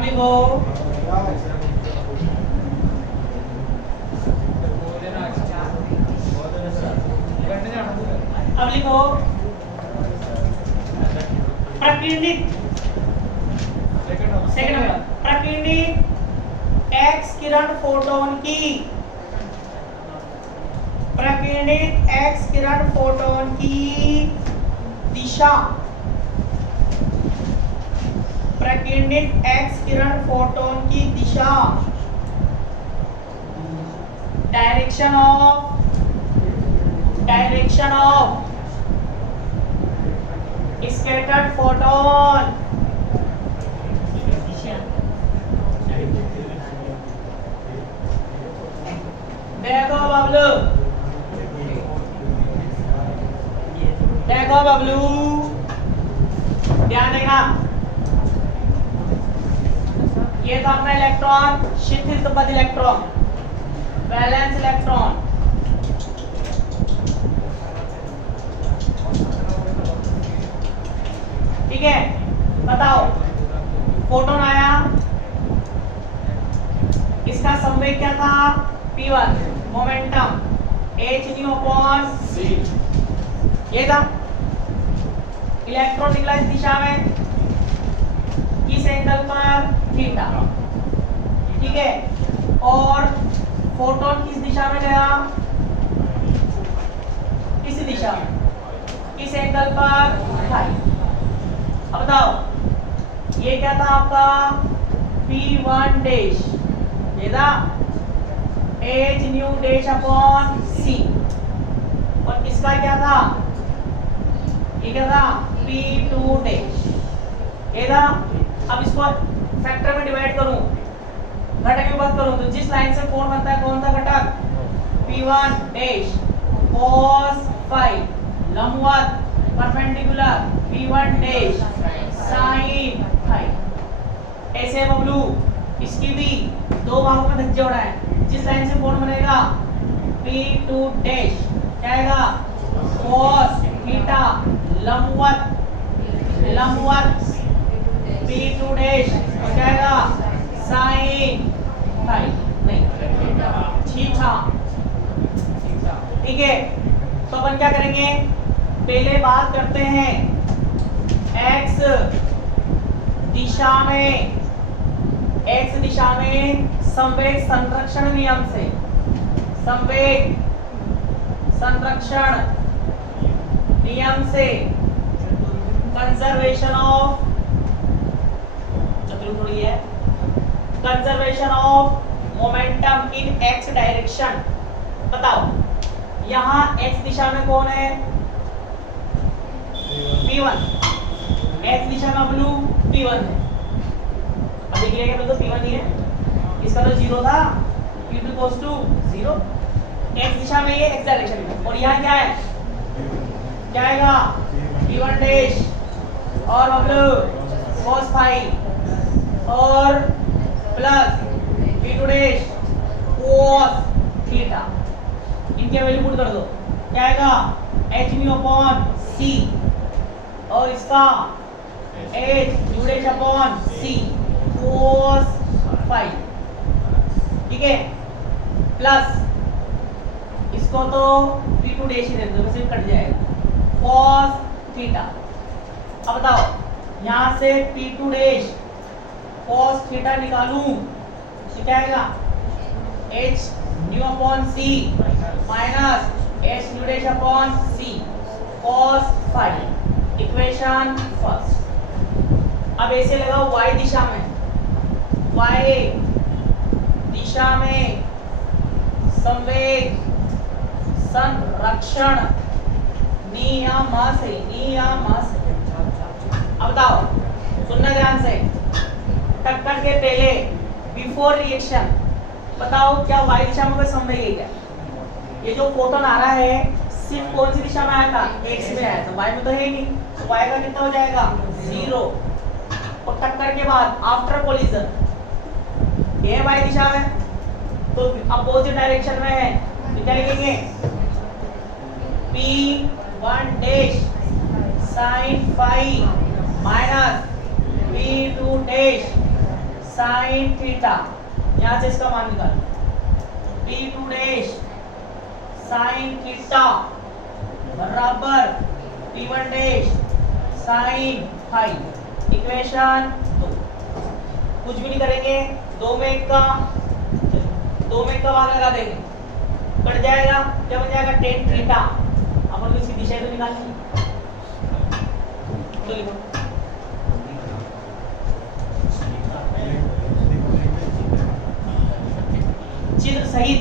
लिखो अब लिखो प्रकीर्णित सेकंड नंबर प्रकीर्णित एक्स किरण फोटोन की प्रकीर्णित एक्स किरण फोटोन की दिशा प्रकीर्णित एक्स किरण फोटोन की दिशा डायरेक्शन ऑफ scattered photon देखो बबलू ध्यान देना। ये था अपना इलेक्ट्रॉन शिथिल बद्ध इलेक्ट्रॉन वैलेंस इलेक्ट्रॉन ठीक है। बताओ फोटोन आया इसका संवेग क्या था p1 मोमेंटम h/c ये था। इलेक्ट्रॉन निकला इस दिशा में किस एंगल पर थीटा ठीक है और फोटोन किस दिशा में गया इस दिशा में किस एंगल पर फाई। अब बताओ ये क्या था आपका p1 डैश ये था h/c और इसका क्या था ये क्या था p2 डैश ये था। अब इसको फैक्टर में डिवाइड करूं घटक में बात करूं तो जिस लाइन से कोण बनता है कौन सा घटक p1 डैश cos फाई लंबवत perpendicular p1 dash sin phi. ऐसे बबलू इसकी भी दो भागों में धज्जे उड़ा है। जिस लाइन से कोण बनेगा p2 डैश क्या आएगा cos थीटा लंबवत p2 डैश और क्या आएगा sin फाई नहीं थीटा ठीक है, तो अपन क्या करेंगे, पहले बात करते हैं x दिशा में संवेग संरक्षण नियम से, संवेग संरक्षण नियम से कंजर्वेशन ऑफ, चतुर्भुज थोड़ी है, conservation of momentum in x direction. बताओ यहाँ x दिशा में कौन है, p1, x दिशा में ब्लू p1 है, अभी गिरेगा तो p1 ही है, इसका तो 0 था, p2 इक्वल्स टू 0, x दिशा में ये x डायरेक्शन में, और यहाँ क्या है, क्या आएगा p1 डैश और ब्लू cos फाई और plus p2 dash cos theta, इनके वैल्यू पुट कर दो, क्या आएगा h म्यू अपॉन c और इसका h mu dash upon c cos phi, ठीक है, प्लस इसको तो p2 डैश ही दे दो, वैसे कट जाएगा cos थीटा। अब बताओ यहाँ से p2 डैश cos थीटा निकालूं तो क्या आएगा h nu upon c minus h nu dash upon c cos phi, equation first. अब ऐसे लगाओ y दिशा में, y दिशा में संवेग संरक्षण नियम से, अब बताओ सुनना ध्यान से, टक्कर के पहले बिफोर रिएक्शन बताओ क्या y दिशा में कोई संवेग है क्या, ये जो फोटोन आ रहा है सिर्फ कौन सी दिशा में आया था, x में आया था, y में तो है ही नहीं, तो y का कितना हो जाएगा 0, और टक्कर के बाद आफ्टर कोलिजन ये y दिशा में, तो अपोजिट डायरेक्शन में है, तो क्या लिखेंगे p1 dash sin phi minus p2 dash sin theta, यहाँ से इसका मान निकालो p2 डैश sin थीटा बराबर p1 dash sin phi, equation 2। कुछ भी नहीं करेंगे, 2 में 1 का भाग लगा देंगे, कट जाएगा, क्या बन जाएगा tan थीटा, अपन को इसकी दिशा तो निकालनी है, तो लिखो चित्र सहित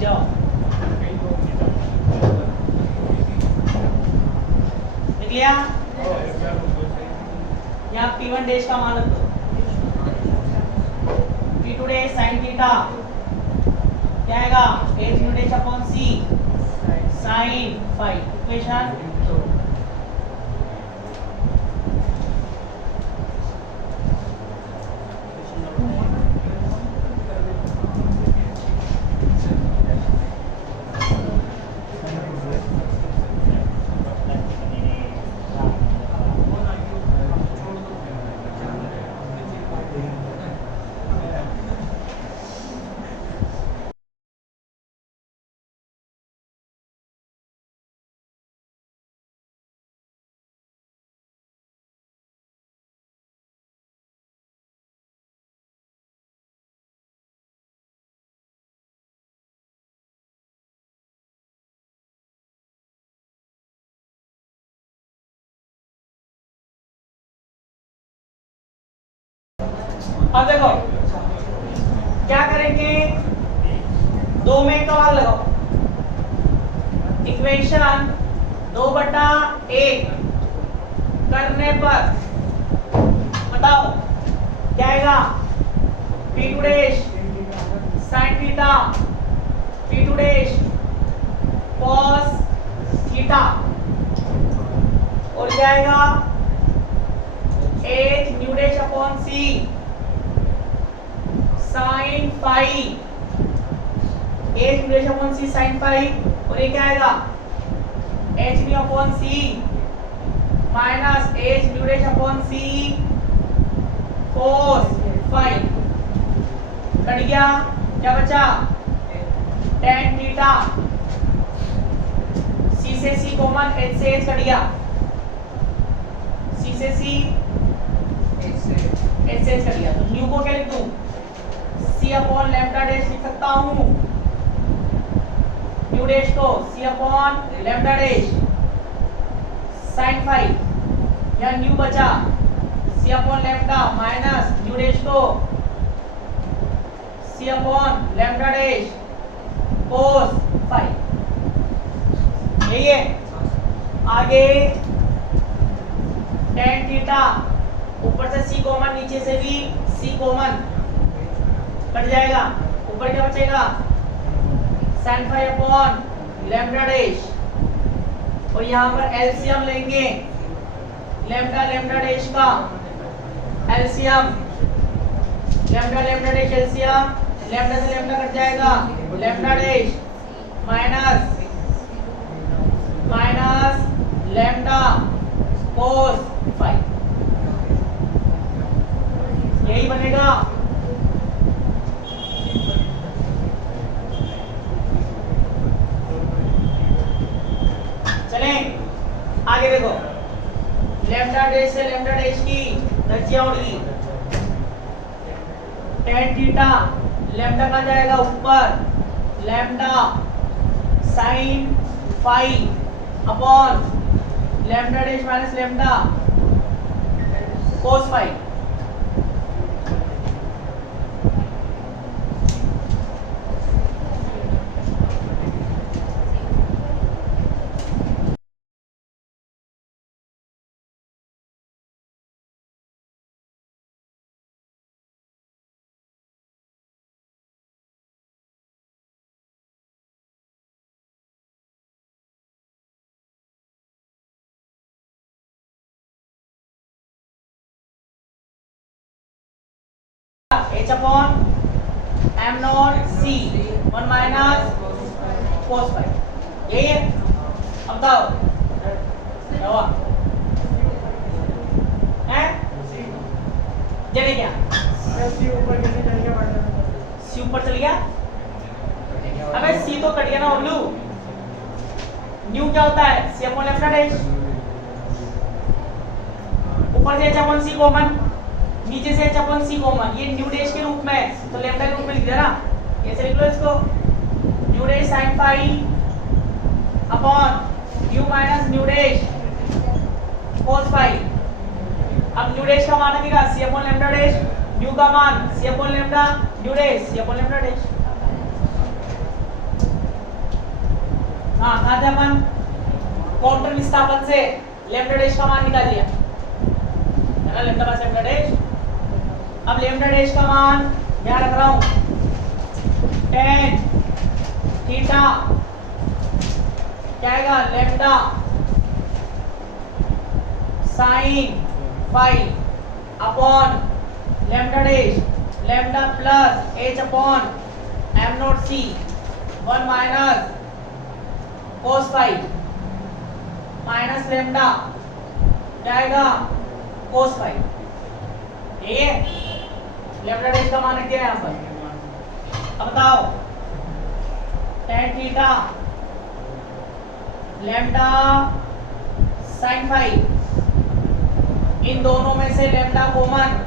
जाओ, देख लिया, यहाँ p1 डैश का मान रख दो, p2 डैश sin थीटा क्या आएगा h nu dash upon c sin phi, equation अब देखो क्या करेंगे, 2 में 1 का भाग लगाओ, इक्वेशन 2/1 करने पर बताओ क्या आएगा, p2 dash sin theta p2 dash cos theta और क्या आएगा h nu dash upon c sin phi, h nu dash upon c sin phi और ये क्या आएगा h nu upon c minus h nu dash upon c cos phi, cut गया, क्या बचा tan थीटा, c से c कॉमन, h से h cut गया, c से c h से h कट गया, तो न्यू को क्या लिख दूं, c अपॉन लैम्डा डैश लिख सकता हूं, न्यू डैश को c upon lambda dash sin phi, यह न्यू बचा c upon lambda minus nu dash को c upon lambda dash cos phi, यही है। आगे tan थीटा, ऊपर से c कॉमन, नीचे से भी c कॉमन, कट जाएगा, ऊपर क्या बचेगा sin phi upon lambda dash और यहाँ पर एलसीएम लेंगे, लैम्डा लैम्डा डैश का LCM, lambda lambda dash LCM, lambda से लैम्डा कट जाएगा, lambda dash minus lambda cos phi, यही बनेगा। चलें आगे देखो, लैम्डा डैश से लैम्डा डैश की रजिया उड़गी, tan थीटा लैम्डा का जाएगा ऊपर, lambda sin phi upon lambda dash minus lambda cos phi, h upon m not c 1 minus cos phi, यही है। अब बताओ क्या हुआ है, जने क्या c ऊपर कैसे चल गया, c ऊपर चल गया, अबे c तो कट गया ना ओलू, न्यू क्या होता है c अपॉन लैम्डा डैश, ऊपर से h अपॉन c कॉमन, नीचे से h अपॉन c कॉमन, ये न्यू डैश के रूप में, तो लैम्डा के रूप में लिख दिया ना, ऐसे लिख लो इसको, nu dash sin phi upon nu minus nu dash cos phi. अब न्यू डैश का मान लगेगा c upon lambda dash, nu का मान c upon lambda, nu dash c upon lambda dash. हाँ कहाँ थे अपन, काउंटर विस्थापन से लैम्डा डैश का मान निकाल लिया है ना, लैम्डा बाय लैम्डा डैश। अब लैम्डा डैश का मान यहाँ रख रहा हूँ, tan थीटा क्या आएगा, lambda sin phi upon lambda dash, lambda plus h upon m not c 1 minus cos phi minus lambda क्या आएगा cos फाई, ये है लैम्डा डैश का मान क्या है यहाँ पर। अब बताओ tan theta lambda sin phi, इन दोनों में से लैम्डा कॉमन,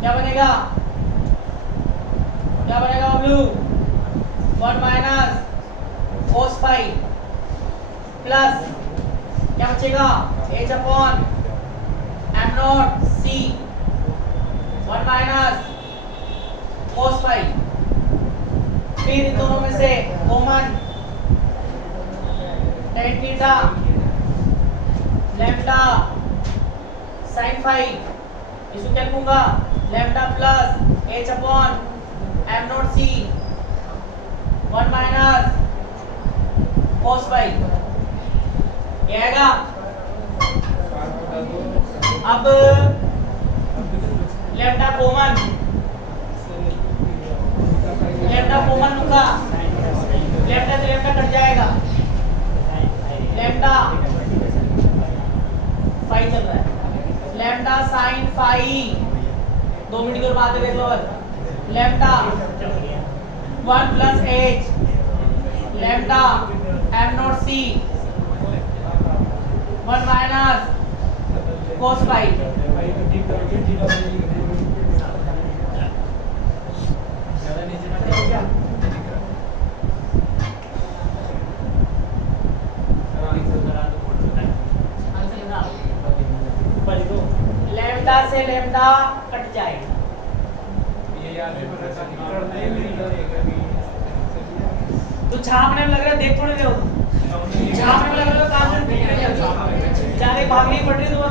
क्या बनेगा, क्या बनेगा Bablu, 1 minus cos phi plus क्या बचेगा h upon m not c 1 minus cos phi. फिर इन दोनों में से common tan theta lambda sin phi, इसको क्या लिखूंगा lambda plus h upon m not c 1 minus cos phi. क्या आएगा? अब लैम्डा कॉमन लूंगा, लैम्डा से लैम्डा कट जाएगा, लैम्डा फाई चल रहा है, लैम्डा साइन फाई 2 मिनट की और बात है देख लो। Lambda 1 plus H lambda M nought C 1 minus cos phi. Lambda से लैम्डा कट जाएगा, तो छापने में लग रहा है, देख थोड़ी देर छापने में लग रहा है, काम से जाने भागनी पड़ रही तुम्हें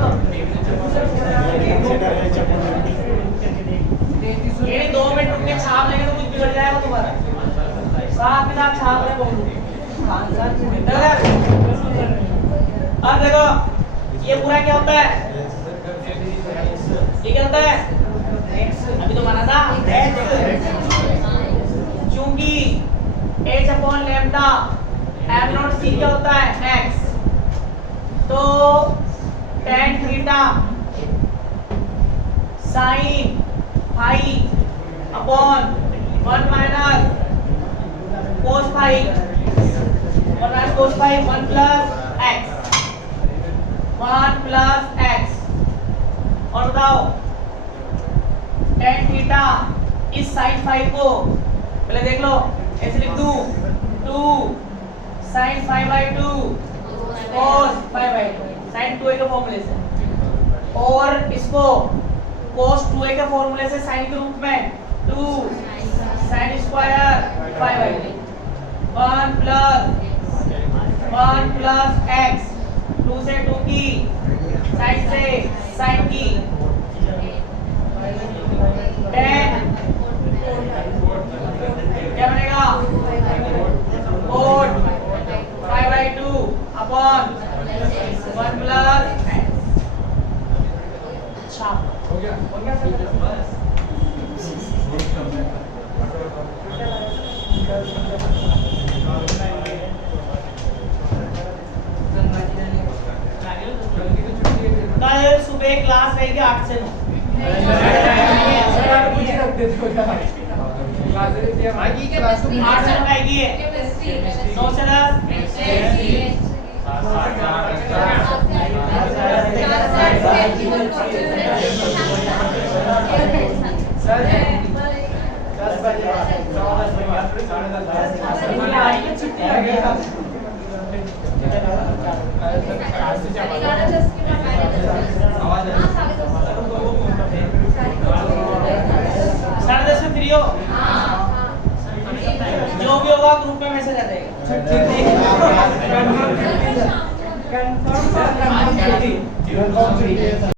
तो ये 2 मिनट रुक के छाप लेंगे तो कुछ बिगड़ जाएगा तुम्हारा। साथ में साथ छाप रहे बहुत। अब देखो ये पूरा क्या होता है, ये क्या होता है अभी तो माना था, क्योंकि h upon lambda m not c क्या होता है x, तो tan theta sin phi upon 1 minus cos phi 1 plus x। और बताओ tan थीटा इस sin फाई को पहले देख लो, ऐसे लिख दूं 2 sin phi by 2 cos phi by 2 sin 2a के फॉर्मूले से, और इसको cos 2a के फॉर्मूले से sin के रूप में 2 sin square phi by 2 1 plus x 2 से 2 की sin से sin की tan क्या बनेगा cot phi by 2 upon 1 plus छाप हो गया कल सुबह क्लास रहेगी 8 से 9। आएगी 9 से 10:30 में फ्री हो, जो भी होगा ग्रुप में मैसेज आ जाएगा।